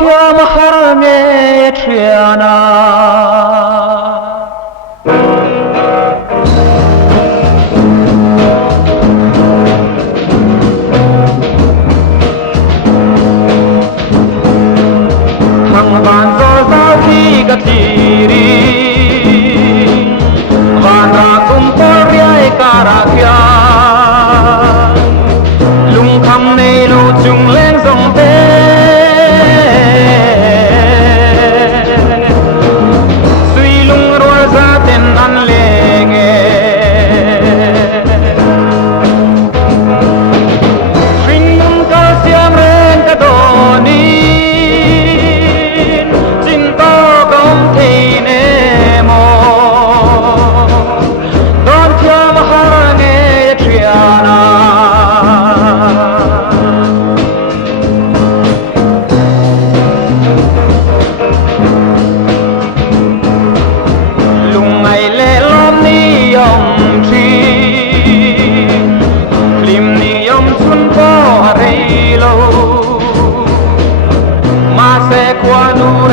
thiam har nghe triana thằng bạn gió sao khi gặp tiri và ra cùng có riêng cả ra kia lung khăm này lu chung lên dòng thế suy lung rồi ra tên ăn lê nghe sinh mong có xiêm lên cả đồ ní chính to công thì nê mô đón thiam har nghe triana qua nụ